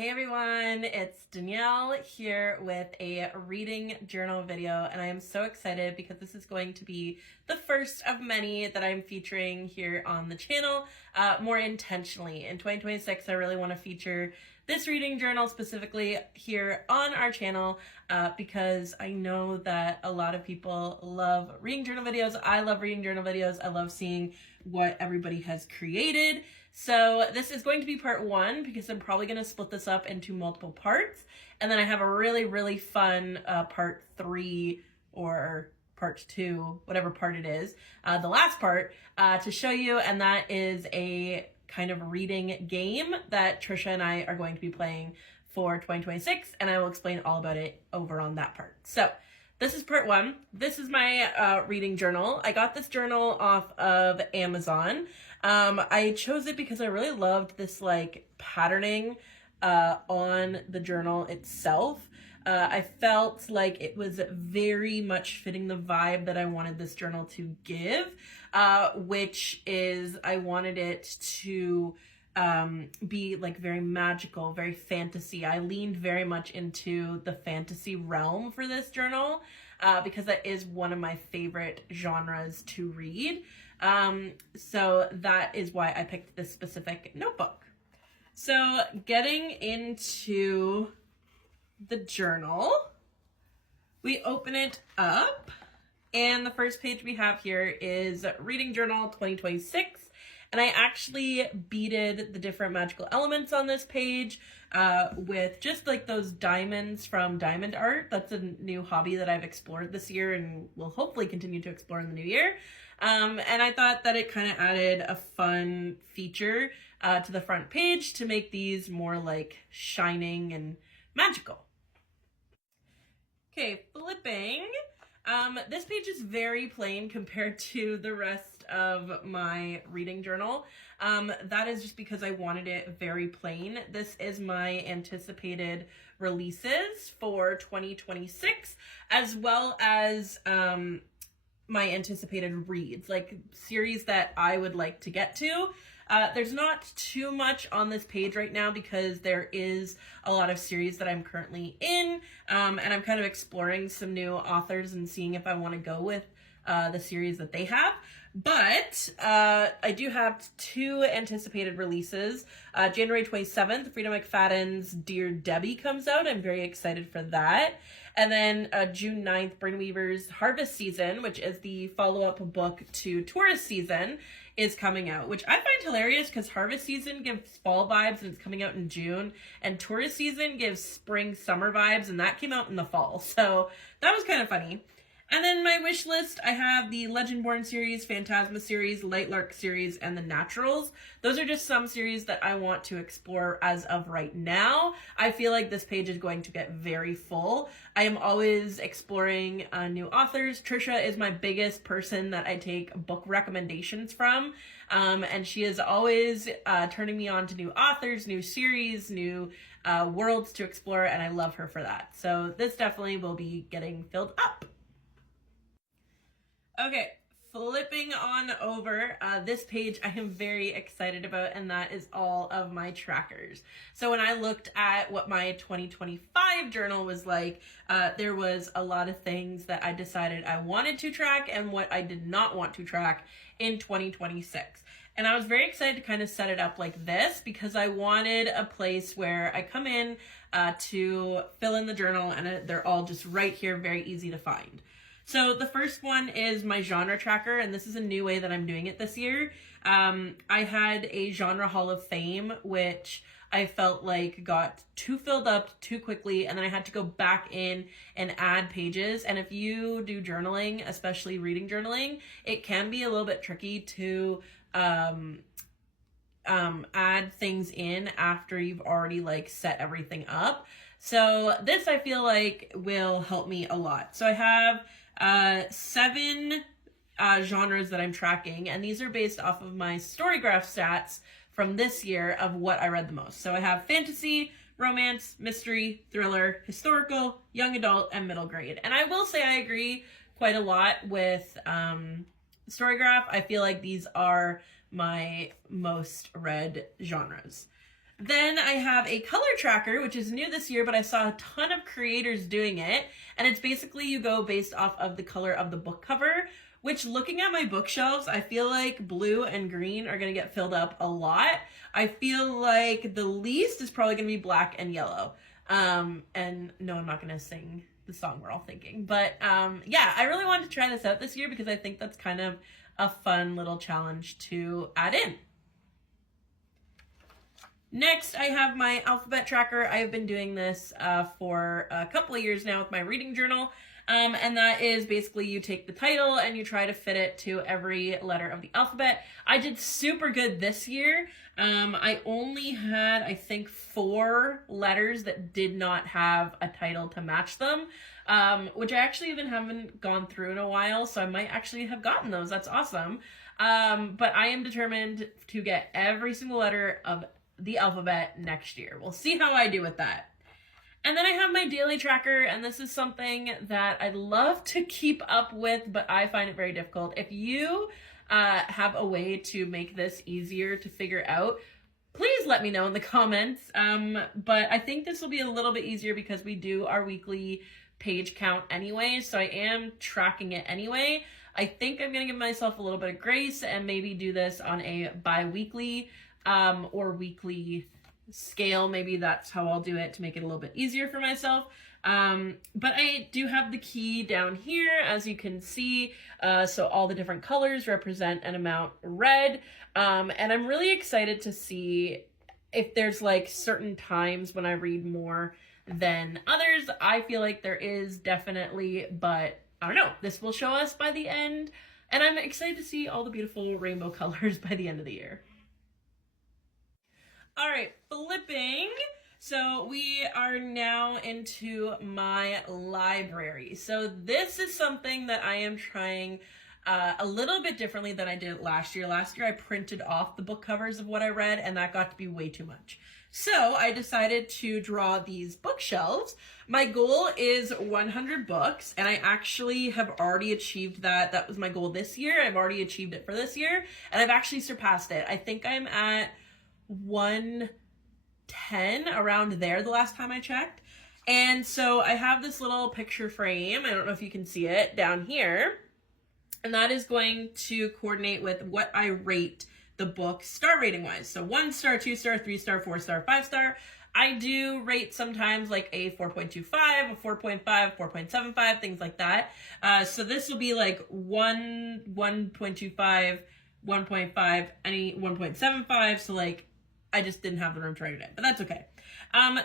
Hey everyone, it's Danielle here with a reading journal video, and I am so excited because this is going to be the first of many that I'm featuring here on the channel more intentionally. In 2026, I really want to feature this reading journal specifically here on our channel because I know that a lot of people love reading journal videos. I love reading journal videos. I love seeing what everybody has created. So this is going to be part one because I'm probably going to split this up into multiple parts. And then I have a really fun part three or part two, whatever part it is, the last part to show you. And that is a kind of reading game that Trisha and I are going to be playing for 2026. And I will explain all about it over on that part. So this is part one. This is my reading journal. I got this journal off of Amazon. I chose it because I really loved this like patterning on the journal itself. I felt like it was very much fitting the vibe that I wanted this journal to give, which is I wanted it to be like very magical, very fantasy. I leaned very much into the fantasy realm for this journal because that is one of my favorite genres to read. So that is why I picked this specific notebook. So getting into the journal, we open it up and the first page we have here is Reading Journal 2026. And I actually beaded the different magical elements on this page with just like those diamonds from diamond art. That's a new hobby that I've explored this year and will hopefully continue to explore in the new year. And I thought that it kind of added a fun feature to the front page to make these more like shining and magical. Okay, flipping. This page is very plain compared to the rest of my reading journal. That is just because I wanted it very plain. This is my anticipated releases for 2026, as well as my anticipated reads, like series that I would like to get to. There's not too much on this page right now because there is a lot of series that I'm currently in, and I'm kind of exploring some new authors and seeing if I want to go with the series that they have. But I do have two anticipated releases. January 27th, Frida McFadden's Dear Debbie comes out. I'm very excited for that. And then June 9th, Bryn Weaver's Harvest Season, which is the follow-up book to Tourist Season, is coming out, which I find hilarious because Harvest Season gives fall vibes and it's coming out in June, and Tourist Season gives spring summer vibes and that came out in the fall. So that was kind of funny. And then my wish list, I have the Legendborn series, Phantasma series, Lightlark series, and the Naturals. Those are just some series that I want to explore as of right now. I feel like this page is going to get very full. I am always exploring new authors. Trisha is my biggest person that I take book recommendations from. And she is always turning me on to new authors, new series, new worlds to explore, and I love her for that. So this definitely will be getting filled up. Okay, flipping on over, this page I am very excited about, and that is all of my trackers. So when I looked at what my 2025 journal was like, there was a lot of things that I decided I wanted to track and what I did not want to track in 2026. And I was very excited to kind of set it up like this because I wanted a place where I come in to fill in the journal and they're all just right here, very easy to find. So the first one is my genre tracker, and this is a new way that I'm doing it this year. I had a genre hall of fame, which I felt like got too filled up too quickly, and then I had to go back in and add pages. And if you do journaling, especially reading journaling, it can be a little bit tricky to add things in after you've already like set everything up. So this I feel like will help me a lot. So I have 7 genres that I'm tracking, and these are based off of my Storygraph stats from this year of what I read the most. So I have fantasy, romance, mystery, thriller, historical, young adult, and middle grade. And I will say I agree quite a lot with Storygraph. I feel like these are my most read genres. Then I have a color tracker, which is new this year, but I saw a ton of creators doing it. And it's basically you go based off of the color of the book cover, which looking at my bookshelves, I feel like blue and green are going to get filled up a lot. I feel like the least is probably going to be black and yellow. And no, I'm not going to sing the song we're all thinking. But yeah, I really wanted to try this out this year because I think that's kind of a fun little challenge to add in. Next, I have my alphabet tracker. I have been doing this for a couple of years now with my reading journal. And that is basically you take the title and you try to fit it to every letter of the alphabet. I did super good this year. I only had, I think, 4 letters that did not have a title to match them, which I actually even haven't gone through in a while, so I might actually have gotten those. That's awesome. But I am determined to get every single letter of the alphabet next year. We'll see how I do with that. And then I have my daily tracker, and this is something that I'd love to keep up with, but I find it very difficult. If you have a way to make this easier to figure out, please let me know in the comments. But I think this will be a little bit easier because we do our weekly page count anyway, so I am tracking it anyway. I think I'm going to give myself a little bit of grace and maybe do this on a bi-weekly or weekly scale. Maybe that's how I'll do it to make it a little bit easier for myself. But I do have the key down here, as you can see. So all the different colors represent an amount red. And I'm really excited to see if there's like certain times when I read more than others. I feel like there is definitely, but I don't know. This will show us by the end. And I'm excited to see all the beautiful rainbow colors by the end of the year. All right, flipping. So we are now into my library. So this is something that I am trying a little bit differently than I did last year. Last year I printed off the book covers of what I read, and that got to be way too much. So I decided to draw these bookshelves. My goal is 100 books, and I actually have already achieved that. That was my goal this year. I've already achieved it for this year, and I've actually surpassed it. I think I'm at 110, around there the last time I checked. And so I have this little picture frame, I don't know if you can see it, down here. And that is going to coordinate with what I rate the book star rating wise. So 1 star, 2 star, 3 star, 4 star, 5 star. I do rate sometimes like a 4.25, a 4.5, 4.75, things like that. So this will be like 1.25, 1.5, any 1.75. So like, I just didn't have the room to write it in, but that's okay.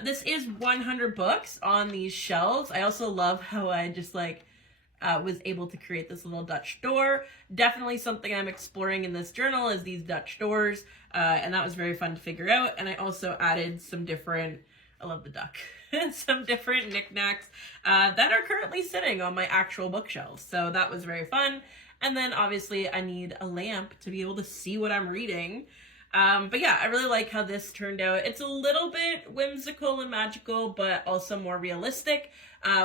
This is 100 books on these shelves. I also love how I just like was able to create this little Dutch door. Definitely something I'm exploring in this journal is these Dutch doors, and that was very fun to figure out. And I also added some different, I love the duck, some different knickknacks that are currently sitting on my actual bookshelves. So that was very fun. And then obviously I need a lamp to be able to see what I'm reading. But yeah, I really like how this turned out. It's a little bit whimsical and magical, but also more realistic,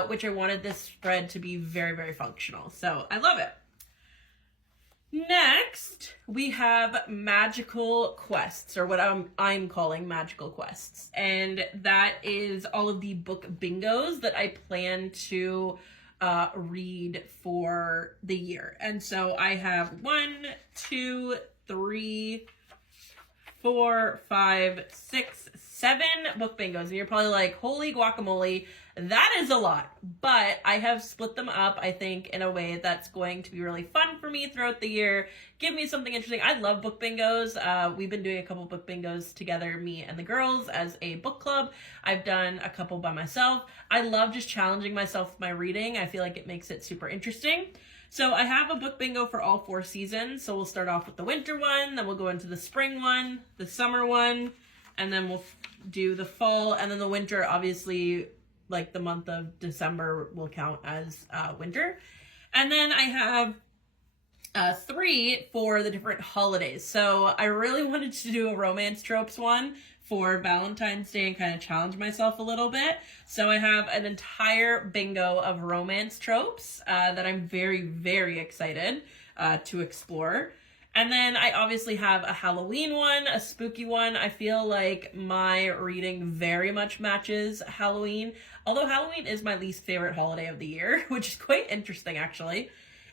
which I wanted this spread to be very, very functional. So I love it. Next, we have magical quests, or what I'm calling magical quests. And that is all of the book bingos that I plan to read for the year. And so I have 1, 2, 3, 4, 5, 6, 7 book bingos. And you're probably like, holy guacamole, that is a lot. But I have split them up, I think, in a way that's going to be really fun for me throughout the year. Give me something interesting. I love book bingos. We've been doing a couple book bingos together, me and the girls, as a book club. I've done a couple by myself. I love just challenging myself with my reading. I feel like it makes it super interesting. So I have a book bingo for all 4 seasons. So we'll start off with the winter one, then we'll go into the spring one, the summer one, and then we'll do the fall. And then the winter, obviously, like the month of December will count as winter. And then I have 3 for the different holidays. So I really wanted to do a romance tropes one for Valentine's Day and kind of challenge myself a little bit. So I have an entire bingo of romance tropes that I'm very, very excited to explore. And then I obviously have a Halloween one, a spooky one. I feel like my reading very much matches Halloween, although Halloween is my least favorite holiday of the year, which is quite interesting actually.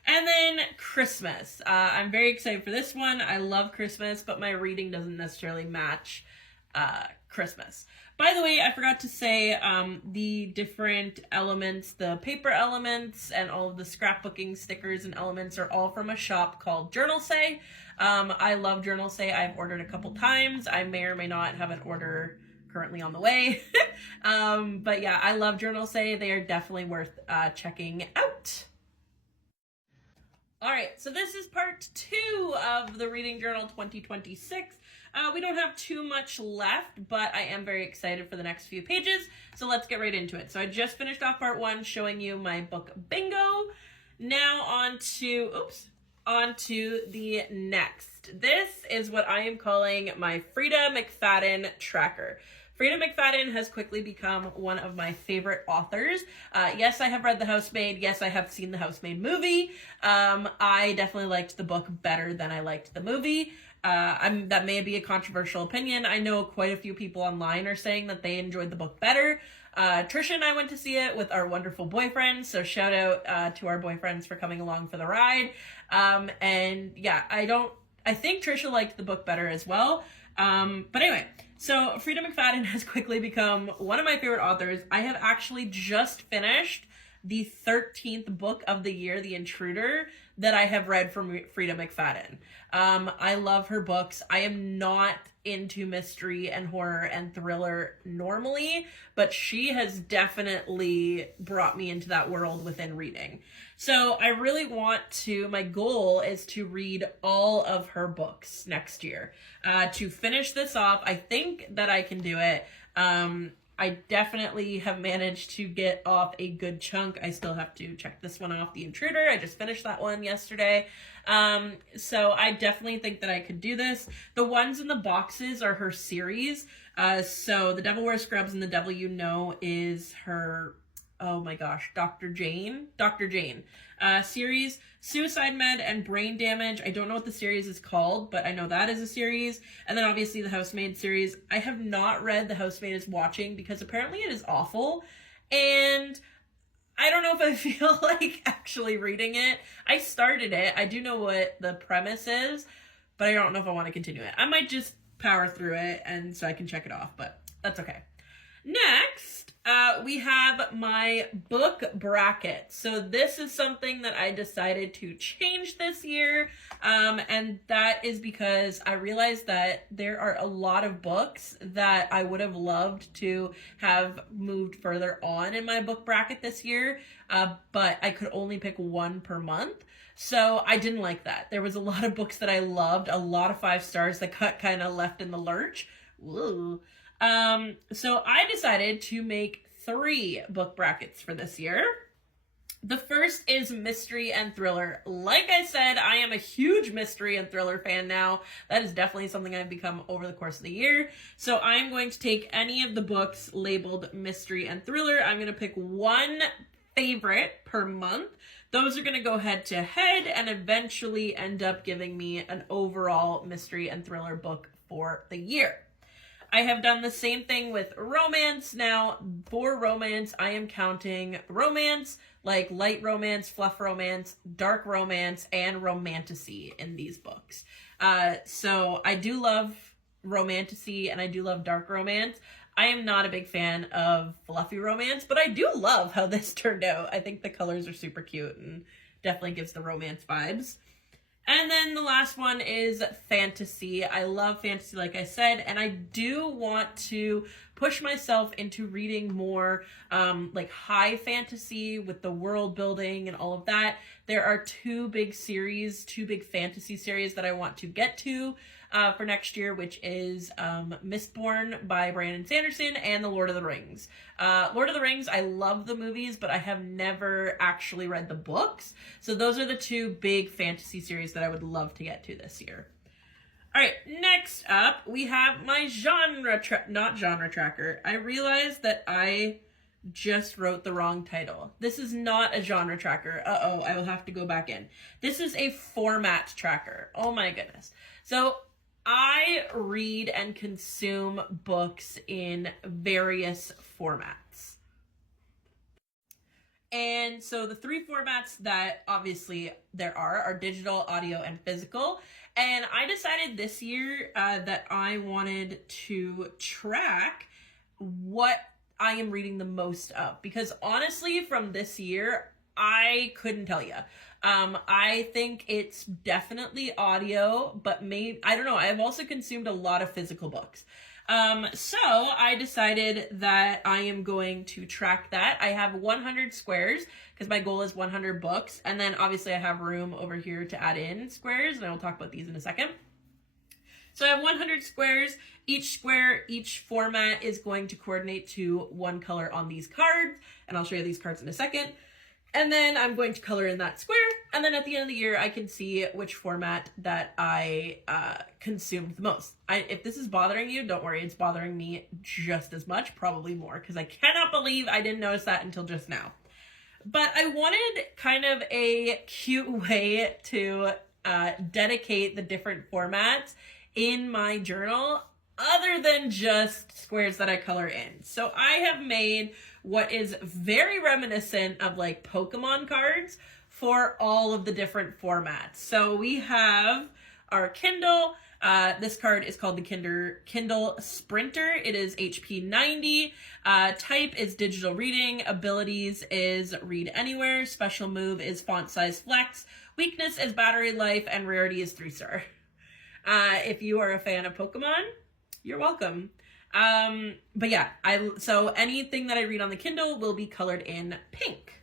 And then Christmas. I'm very excited for this one. I love Christmas, but my reading doesn't necessarily match Christmas. By the way, I forgot to say the different elements, the paper elements, and all of the scrapbooking stickers and elements are all from a shop called Journal Say. I love Journal Say. I've ordered a couple times. I may or may not have an order currently on the way. But yeah, I love Journal Say. They are definitely worth checking out. All right, so this is part 2 of the Reading Journal 2026. We don't have too much left, but I am very excited for the next few pages, so let's get right into it. So I just finished off part 1 showing you my book bingo. Now on to the next. This is what I am calling my Frida McFadden tracker. Frida McFadden has quickly become one of my favorite authors. Yes, I have read The Housemaid. Yes, I have seen The Housemaid movie. I definitely liked the book better than I liked the movie. That may be a controversial opinion. I know quite a few people online are saying that they enjoyed the book better. Trisha and I went to see it with our wonderful boyfriends, so shout out to our boyfriends for coming along for the ride. And yeah, I think Trisha liked the book better as well. But anyway, so Frida McFadden has quickly become one of my favorite authors. I have actually just finished the 13th book of the year, The Intruder, that I have read from Frida McFadden. I love her books. I am not into mystery and horror and thriller normally, but she has definitely brought me into that world within reading. So I really my goal is to read all of her books next year. To finish this off, I think that I can do it. I definitely have managed to get off a good chunk. I still have to check this one off, The Intruder. I just finished that one yesterday. So I definitely think that I could do this. The ones in the boxes are her series. So The Devil Wears Scrubs and The Devil You Know is her, oh my gosh, Dr. Jane series. Suicide Med and Brain Damage. I don't know what the series is called, but I know that is a series. And then obviously the Housemaid series. I have not read The Housemaid is Watching because apparently it is awful. And I don't know if I feel like actually reading it. I started it. I do know what the premise is, but I don't know if I want to continue it. I might just power through it and so I can check it off, but that's okay. Next, we have my book bracket. So this is something that I decided to change this year, and that is because I realized that there are a lot of books that I would have loved to have moved further on in my book bracket this year, but I could only pick one per month. So I didn't like that. There was a lot of books that I loved, a lot of 5 stars that got kind of left in the lurch. Woo. So I decided to make 3 book brackets for this year. The first is mystery and thriller. Like I said, I am a huge mystery and thriller fan now. That is definitely something I've become over the course of the year. So I'm going to take any of the books labeled mystery and thriller. I'm going to pick one favorite per month. Those are going to go head to head and eventually end up giving me an overall mystery and thriller book for the year. I have done the same thing with romance. Now, for romance, I am counting romance, like light romance, fluff romance, dark romance, and romantasy in these books. So I do love romantasy and I do love dark romance. I am not a big fan of fluffy romance, but I do love how this turned out. I think the colors are super cute and definitely gives the romance vibes. And then the last one is fantasy. I love fantasy, like I said, and I do want to push myself into reading more like high fantasy with the world building and all of that. There are 2 big fantasy series that I want to get to for next year, which is Mistborn by Brandon Sanderson and The Lord of the Rings. Lord of the Rings, I love the movies, but I have never actually read the books. So those are the 2 big fantasy series that I would love to get to this year. All right, next up, we have my not genre tracker. I realized that I just wrote the wrong title. This is not a genre tracker. Uh-oh, I will have to go back in. This is a format tracker. Oh my goodness. So I read and consume books in various formats. And so the three formats that obviously there are digital, audio, and physical. And I decided this year that I wanted to track what I am reading the most of. Because honestly, from this year, I couldn't tell you. I think it's definitely audio, but maybe, I don't know. I've also consumed a lot of physical books. So I decided that I am going to track that. I have 100 squares because my goal is 100 books. And then obviously I have room over here to add in squares, and I will talk about these in a second. So I have 100 squares. Each square, each format is going to coordinate to one color on these cards. And I'll show you these cards in a second. And then I'm going to color in that square. And then at the end of the year, I can see which format that I consumed the most. If this is bothering you, don't worry. It's bothering me just as much, probably more, because I cannot believe I didn't notice that until just now. But I wanted kind of a cute way to dedicate the different formats in my journal other than just squares that I color in. So I have made what is very reminiscent of like Pokemon cards for all of the different formats. So we have our Kindle. This card is called the Kindle Sprinter. It is HP 90. Type is digital reading. Abilities is read anywhere. Special move is font size flex. Weakness is battery life, and rarity is 3-star. If you are a fan of Pokemon, you're welcome. But yeah, so anything that I read on the Kindle will be colored in pink.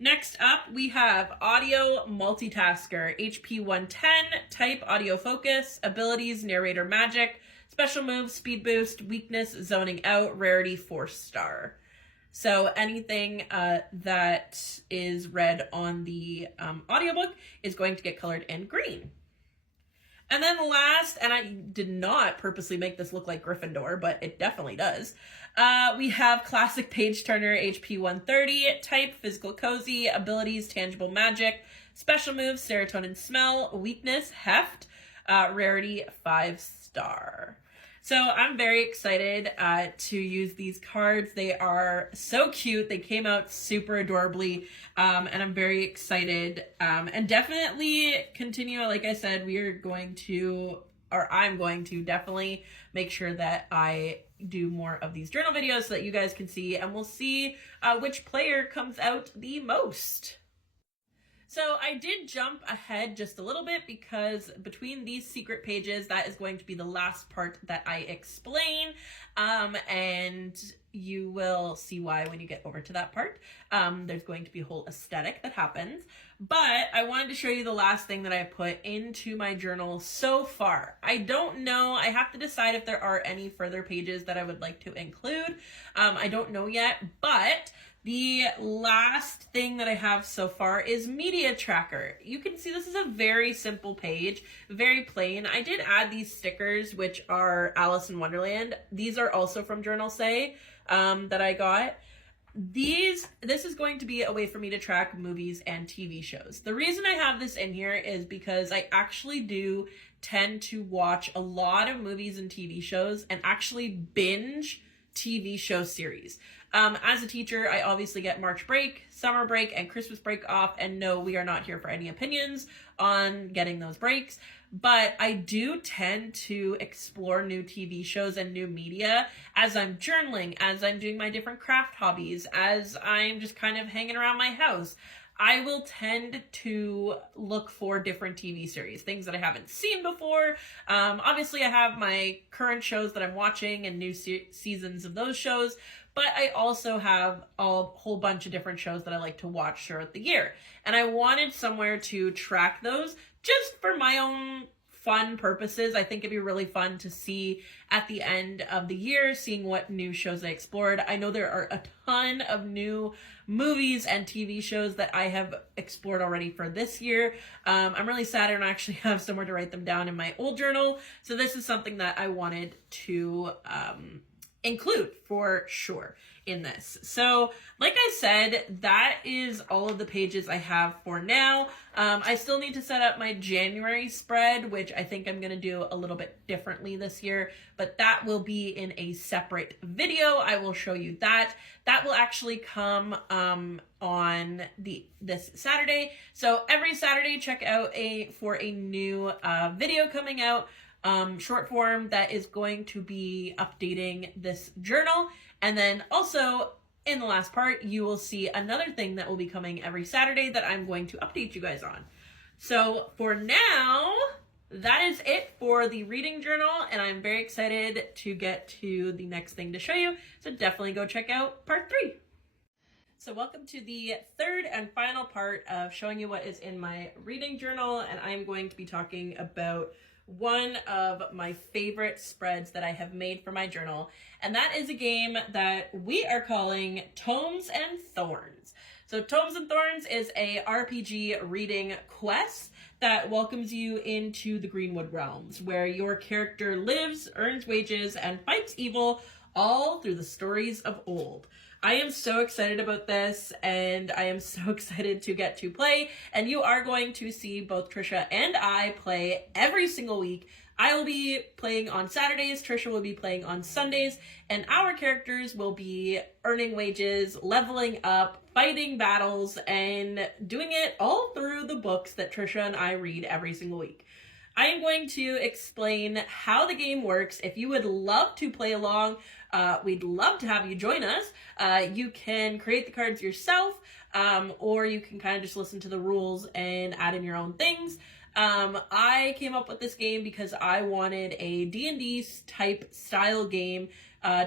Next up, we have Audio Multitasker, HP 110, Type Audio Focus, Abilities Narrator Magic, Special Move Speed Boost, Weakness Zoning Out, Rarity 4-star. So anything that is read on the audiobook is going to get colored in green. And then last, and I did not purposely make this look like Gryffindor, but it definitely does. We have Classic Page Turner, HP 130, Type, Physical Cozy, Abilities, Tangible Magic, Special Moves, Serotonin Smell, Weakness, Heft, Rarity, 5-star. So I'm very excited to use these cards. They are so cute. They came out super adorably, and I'm very excited. And definitely continue, like I said, I'm going to definitely make sure that I do more of these journal videos so that you guys can see, and we'll see which player comes out the most. So I did jump ahead just a little bit because between these secret pages, that is going to be the last part that I explain. And you will see why when you get over to that part. There's going to be a whole aesthetic that happens. But I wanted to show you the last thing that I put into my journal so far. I don't know. I have to decide if there are any further pages that I would like to include. I don't know yet, but the last thing that I have so far is Media Tracker. You can see this is a very simple page, very plain. I did add these stickers, which are Alice in Wonderland. These are also from Journal Say that I got. This is going to be a way for me to track movies and TV shows. The reason I have this in here is because I actually do tend to watch a lot of movies and TV shows and actually binge TV show series. As a teacher, I obviously get March break, summer break, and Christmas break off, and no, we are not here for any opinions on getting those breaks, but I do tend to explore new TV shows and new media as I'm journaling, as I'm doing my different craft hobbies, as I'm just kind of hanging around my house. I will tend to look for different TV series, things that I haven't seen before. Obviously, I have my current shows that I'm watching and new seasons of those shows, but I also have a whole bunch of different shows that I like to watch throughout the year. And I wanted somewhere to track those just for my own fun purposes. I think it'd be really fun to see at the end of the year, seeing what new shows I explored. I know there are a ton of new movies and TV shows that I have explored already for this year. I'm really sad I don't actually have somewhere to write them down in my old journal. So this is something that I wanted to include for sure in this. So like I said, that is all of the pages I have for now. I still need to set up my January spread, which I think I'm going to do a little bit differently this year, but that will be in a separate video. I will show you that. That will actually come on this Saturday. So every Saturday, check out for a new video coming out, short form, that is going to be updating this journal. And then also in the last part, you will see another thing that will be coming every Saturday that I'm going to update you guys on. So for now, that is it for the reading journal, and I'm very excited to get to the next thing to show you. So definitely go check out part 3. So welcome to the third and final part of showing you what is in my reading journal, and I'm going to be talking about one of my favorite spreads that I have made for my journal, and that is a game that we are calling Tomes and Thorns. So Tomes and Thorns is a RPG reading quest that welcomes you into the Greenwood realms, where your character lives, earns wages, and fights evil, all through the stories of old. I am so excited about this, and I am so excited to get to play, and you are going to see both Trisha and I play every single week. I will be playing on Saturdays, Trisha will be playing on Sundays, and our characters will be earning wages, leveling up, fighting battles, and doing it all through the books that Trisha and I read every single week. I am going to explain how the game works. If you would love to play along, we'd love to have you join us. You can create the cards yourself, or you can kind of just listen to the rules and add in your own things. I came up with this game because I wanted a D&D type style game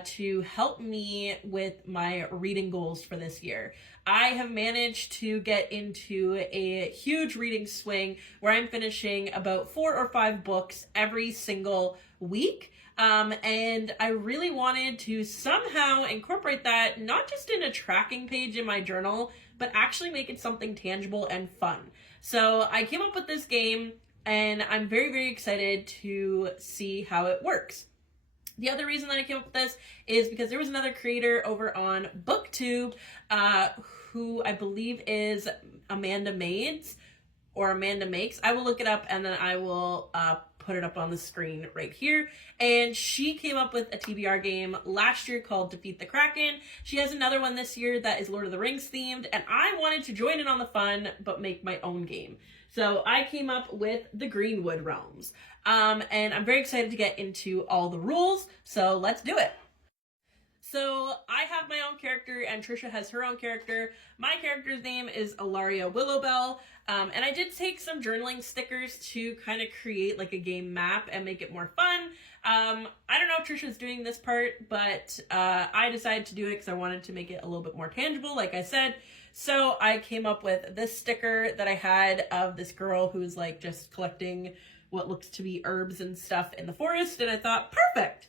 to help me with my reading goals for this year. I have managed to get into a huge reading swing where I'm finishing about 4 or 5 books every single week. And I really wanted to somehow incorporate that, not just in a tracking page in my journal, but actually make it something tangible and fun. So I came up with this game, and I'm very, very excited to see how it works. The other reason that I came up with this is because there was another creator over on BookTube, who I believe is Amanda Makes. I will look it up, and then I will put it up on the screen right here. And she came up with a TBR game last year called Defeat the Kraken. She has another one this year that is Lord of the Rings themed, and I wanted to join in on the fun, but make my own game. So I came up with the Greenwood Realms. And I'm very excited to get into all the rules, so let's do it. So I have my own character, and Trisha has her own character. My character's name is Ilaria Willowbell, and I did take some journaling stickers to kind of create like a game map and make it more fun. I don't know if Trisha's doing this part, but I decided to do it because I wanted to make it a little bit more tangible, like I said. So I came up with this sticker that I had of this girl who's like just collecting what looks to be herbs and stuff in the forest, and I thought, perfect.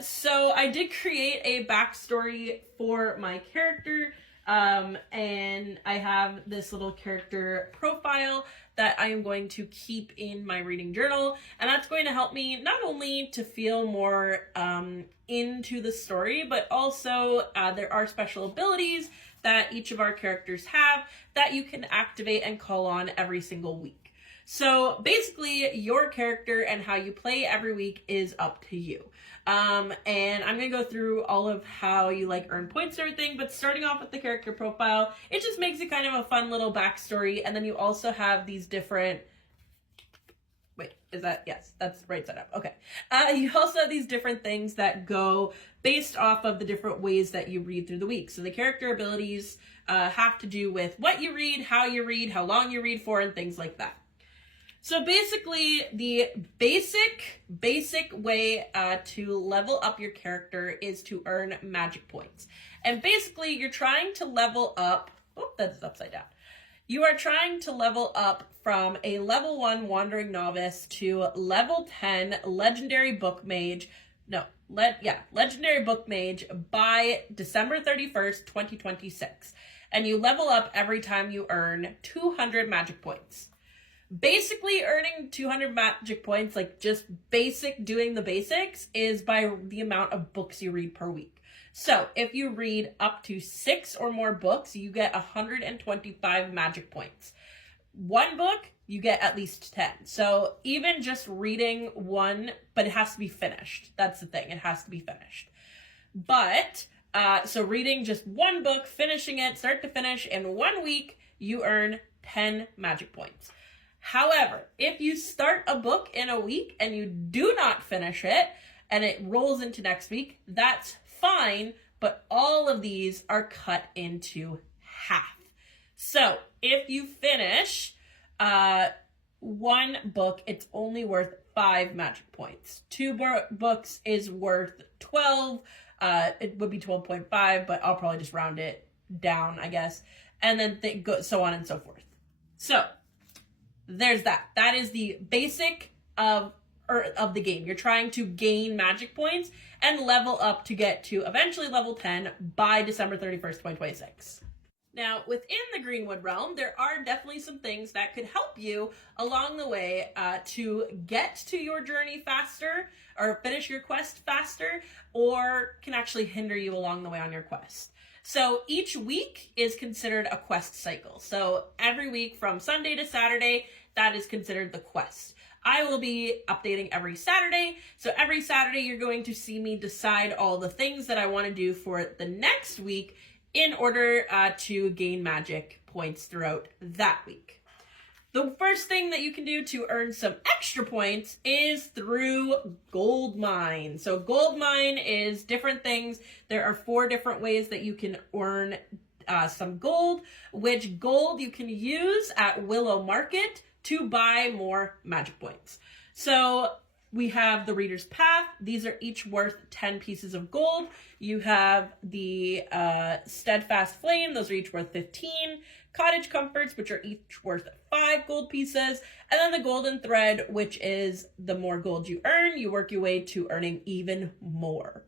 So I did create a backstory for my character, and I have this little character profile that I am going to keep in my reading journal, and that's going to help me not only to feel more into the story, but also there are special abilities that each of our characters have that you can activate and call on every single week. So basically, your character and how you play every week is up to you. And I'm going to go through all of how you like earn points and everything, but starting off with the character profile, it just makes it kind of a fun little backstory. And then you also have these different, yes, that's right side up. Okay. You also have these different things that go based off of the different ways that you read through the week. So the character abilities have to do with what you read, how long you read for, and things like that. So basically, the basic way to level up your character is to earn magic points. And basically, you're trying to level up, that's upside down. You are trying to level up from a level 1 wandering novice to level 10 legendary book mage, legendary book mage by December 31st, 2026. And you level up every time you earn 200 magic points. Basically, earning 200 magic points, like just doing the basics, is by the amount of books you read per week. So if you read up to 6 or more books, you get 125 magic points. One book, you get at least 10. So even just reading one, but it has to be finished. That's the thing. It has to be finished. But, so reading just one book, finishing it, start to finish, in 1 week, you earn 10 magic points. However, if you start a book in a week and you do not finish it, and it rolls into next week, that's fine, but all of these are cut into half. So if you finish one book, it's only worth 5 magic points. 2 books is worth 12. It would be 12.5, but I'll probably just round it down, I guess. And then so on and so forth. So there's that. That is the basic of the game. You're trying to gain magic points and level up to get to eventually level 10 by December 31st, 2026. Now, within the Greenwood realm, there are definitely some things that could help you along the way to get to your journey faster or finish your quest faster, or can actually hinder you along the way on your quest. So each week is considered a quest cycle. So every week from Sunday to Saturday, that is considered the quest. I will be updating every Saturday. So every Saturday, you're going to see me decide all the things that I want to do for the next week in order to gain magic points throughout that week. The first thing that you can do to earn some extra points is through gold mine. So gold mine is different things. There are 4 different ways that you can earn some gold, which gold you can use at Willow Market to buy more magic points. So we have the Reader's Path. These are each worth 10 pieces of gold. You have the Steadfast Flame. Those are each worth 15. Cottage Comforts, which are each worth 5 gold pieces. And then the Golden Thread, which is the more gold you earn, you work your way to earning even more.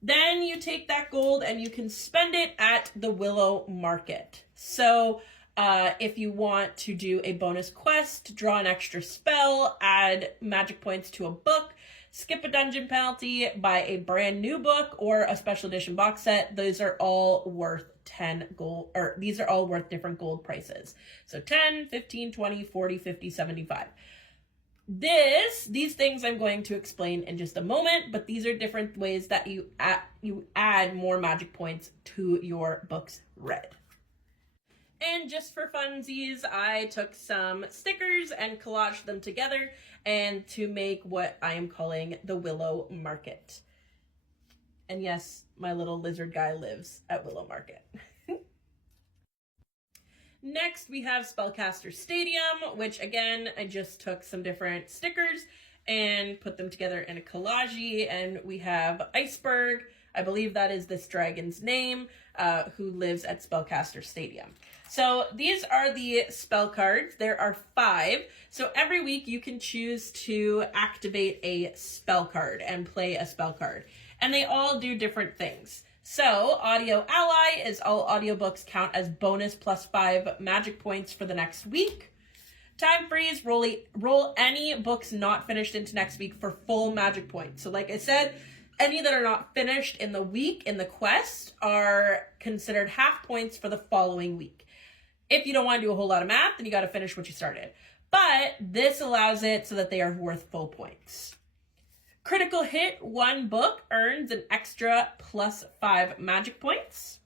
Then you take that gold and you can spend it at the Willow Market. So if you want to do a bonus quest, draw an extra spell, add magic points to a book, skip a dungeon penalty, buy a brand new book or a special edition box set, those are all worth 10 gold, or these are all worth different gold prices. So 10, 15, 20, 40, 50, 75. These things I'm going to explain in just a moment, but these are different ways that you add more magic points to your books read. And just for funsies, I took some stickers and collaged them together and to make what I am calling the Willow Market. And yes, my little lizard guy lives at Willow Market. Next, we have Spellcaster Stadium, which again, I just took some different stickers and put them together in a collage. And we have Iceberg, I believe that is this dragon's name, who lives at Spellcaster Stadium. So these are the spell cards. There are 5. So every week you can choose to activate a spell card and play a spell card. And they all do different things. So Audio Ally is all audiobooks count as bonus +5 magic points for the next week. Time Freeze, roll any books not finished into next week for full magic points. So like I said, any that are not finished in the week in the quest are considered half points for the following week. If you don't want to do a whole lot of math, then you got to finish what you started. But this allows it so that they are worth full points. Critical Hit, 1 book earns an extra +5 magic points.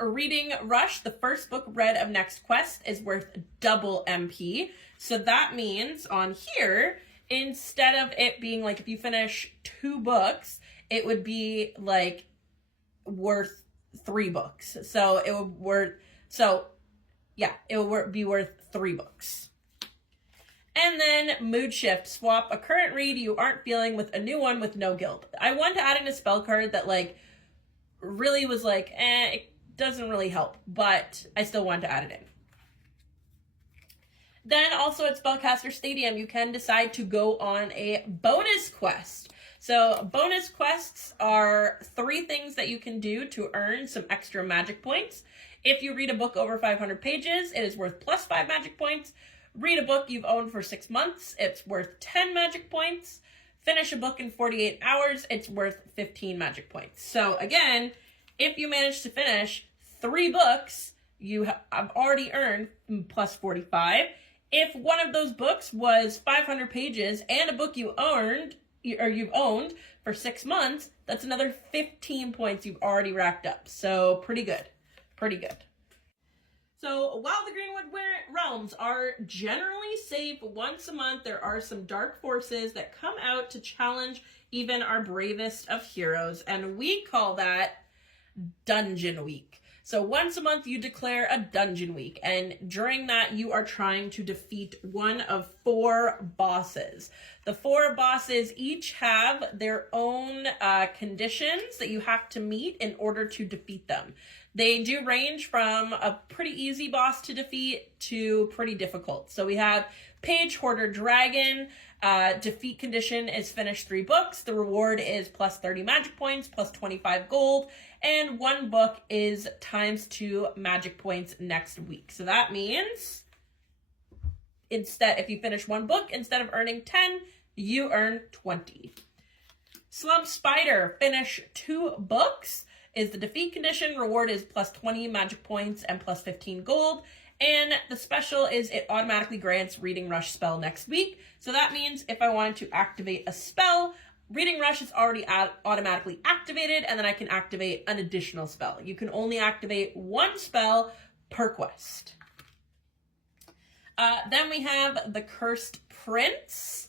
Reading Rush, the first book read of next quest is worth double MP. So that means on here, instead of it being like if you finish 2 books, it would be like worth 3 books. So it would be worth 3 books. And then Mood Shift, swap a current read you aren't feeling with a new one with no guilt. I wanted to add in a spell card that like really was like, it doesn't really help, but I still wanted to add it in. Then also at Spellcaster Stadium, you can decide to go on a bonus quest. So bonus quests are 3 things that you can do to earn some extra magic points. If you read a book over 500 pages, it is worth plus 5 magic points. Read a book you've owned for 6 months, it's worth 10 magic points. Finish a book in 48 hours, it's worth 15 magic points. So again, if you manage to finish 3 books, you have already earned plus 45. If one of those books was 500 pages and a book you've owned for 6 months, that's another 15 points you've already racked up. So pretty good. Pretty good. So while the Greenwood realms are generally safe once a month, there are some dark forces that come out to challenge even our bravest of heroes, and we call that Dungeon Week. So once a month you declare a Dungeon Week, and during that you are trying to defeat one of 4 bosses. The 4 bosses each have their own conditions that you have to meet in order to defeat them. They do range from a pretty easy boss to defeat to pretty difficult. So we have Page Hoarder Dragon. Defeat condition is finish 3 books. The reward is plus 30 magic points, plus 25 gold, and 1 book is times 2 magic points next week. So that means if you finish 1 book, instead of earning 10, you earn 20. Slump Spider, finish 2 books is the defeat condition. Reward is plus 20 magic points and plus 15 gold. And the special is it automatically grants Reading Rush spell next week. So that means if I wanted to activate a spell, Reading Rush is already automatically activated, and then I can activate an additional spell. You can only activate 1 spell per quest. Then we have the Cursed Prince.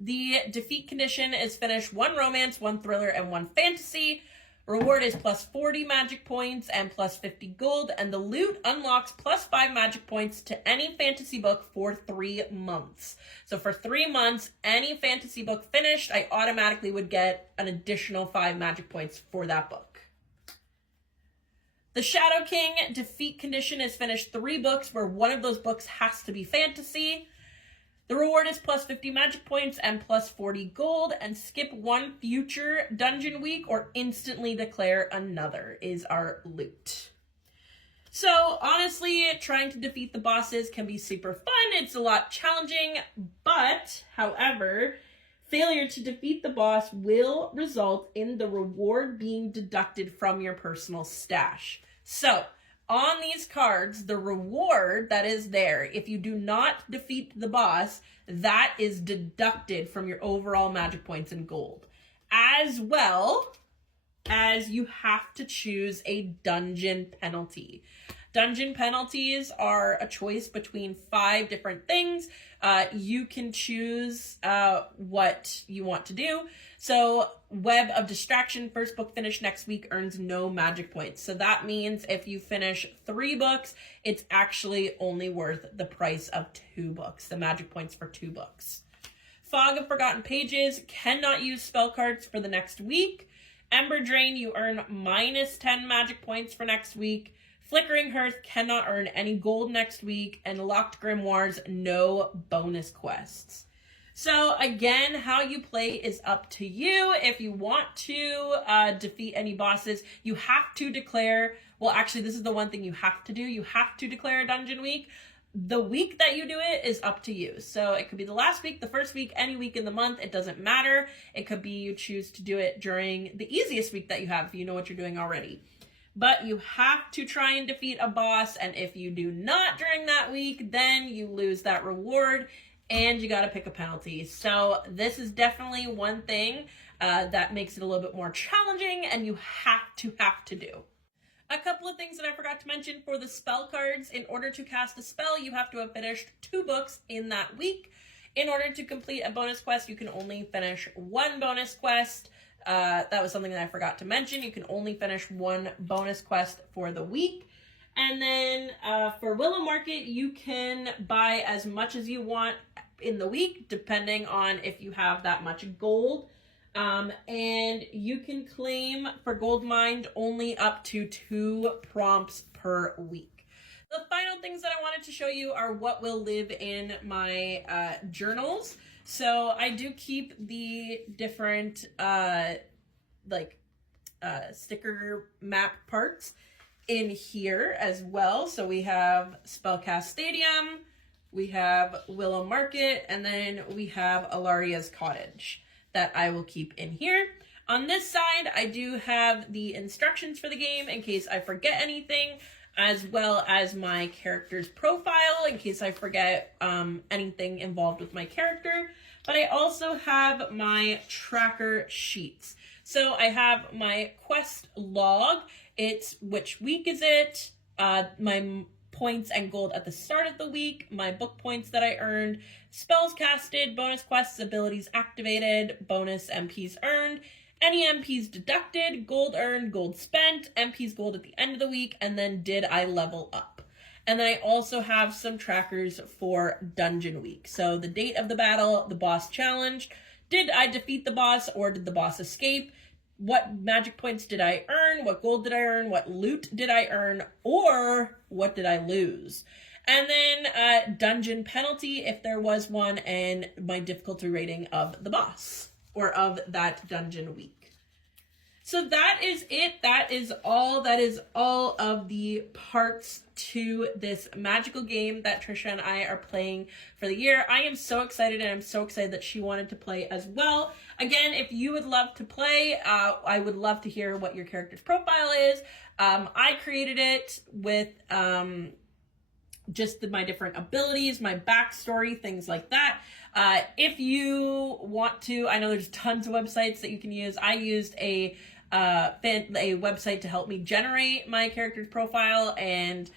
The defeat condition is finish 1 romance, 1 thriller, and 1 fantasy. Reward is plus 40 magic points and plus 50 gold, and the loot unlocks plus 5 magic points to any fantasy book for 3 months. So for 3 months, any fantasy book finished, I automatically would get an additional 5 magic points for that book. The Shadow King defeat condition is finish 3 books where one of those books has to be fantasy. The reward is plus 50 magic points and plus 40 gold, and skip 1 future Dungeon Week or instantly declare another is our loot. So honestly, trying to defeat the bosses can be super fun. It's a lot challenging, but however, failure to defeat the boss will result in the reward being deducted from your personal stash. So on these cards, the reward that is there, if you do not defeat the boss, that is deducted from your overall magic points and gold. As well as you have to choose a dungeon penalty. Dungeon penalties are a choice between 5 different things. You can choose what you want to do. So Web of Distraction, first book finished next week, earns no magic points. So that means if you finish 3 books, it's actually only worth the price of 2 books, the magic points for 2 books. Fog of Forgotten Pages, cannot use spell cards for the next week. Ember Drain, you earn minus 10 magic points for next week. Flickering Hearth, cannot earn any gold next week. And Locked Grimoires, no bonus quests. So again, how you play is up to you. If you want to defeat any bosses, you have to declare, well, actually, this is the one thing you have to do. You have to declare a Dungeon Week. The week that you do it is up to you. So it could be the last week, the first week, any week in the month. It doesn't matter. It could be you choose to do it during the easiest week that you have if you know what you're doing already. But you have to try and defeat a boss, and if you do not during that week, then you lose that reward, and you got to pick a penalty. So this is definitely one thing that makes it a little bit more challenging, and you have to do. A couple of things that I forgot to mention for the spell cards. In order to cast a spell, you have to have finished 2 books in that week. In order to complete a bonus quest, you can only finish 1 bonus quest. That was something that I forgot to mention. You can only finish 1 bonus quest for the week. And then for Willow Market, you can buy as much as you want in the week, depending on if you have that much gold. And you can claim for Gold Mined only up to 2 prompts per week. The final things that I wanted to show you are what will live in my journals. So I do keep the different sticker map parts in here as well. So we have Spellcast Stadium, we have Willow Market, and then we have Alaria's Cottage that I will keep in here. On this side, I do have the instructions for the game in case I forget anything, as well as my character's profile in case I forget anything involved with my character. But I also have my tracker sheets. So I have my quest log. It's which week is it, my points and gold at the start of the week, my book points that I earned, spells casted, bonus quests, abilities activated, bonus MPs earned, any MPs deducted, gold earned, gold spent, MPs gold at the end of the week, and then did I level up. And then I also have some trackers for Dungeon Week. So the date of the battle, the boss challenged, did I defeat the boss or did the boss escape? What magic points did I earn? What gold did I earn? What loot did I earn? Or what did I lose? And then dungeon penalty, if there was one, and my difficulty rating of the boss or of that dungeon week. So that is it. That is all of the parts to this magical game that Trisha and I are playing for the year. I am so excited, and I'm so excited that she wanted to play as well. Again, if you would love to play, I would love to hear what your character's profile is. I created it with just my different abilities, my backstory, things like that. If you want to, I know there's tons of websites that you can use. I used a website to help me generate my character's profile and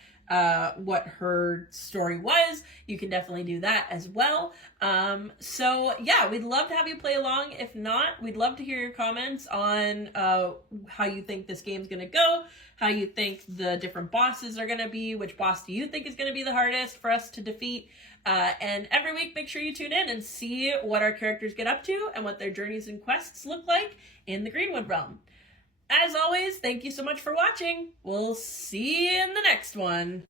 what her story was. You can definitely do that as well. So yeah, we'd love to have you play along. If not, we'd love to hear your comments on how you think this game's gonna go, how you think the different bosses are gonna be, which boss do you think is gonna be the hardest for us to defeat. And every week, make sure you tune in and see what our characters get up to and what their journeys and quests look like in the Greenwood realm. As always, thank you so much for watching. We'll see you in the next one.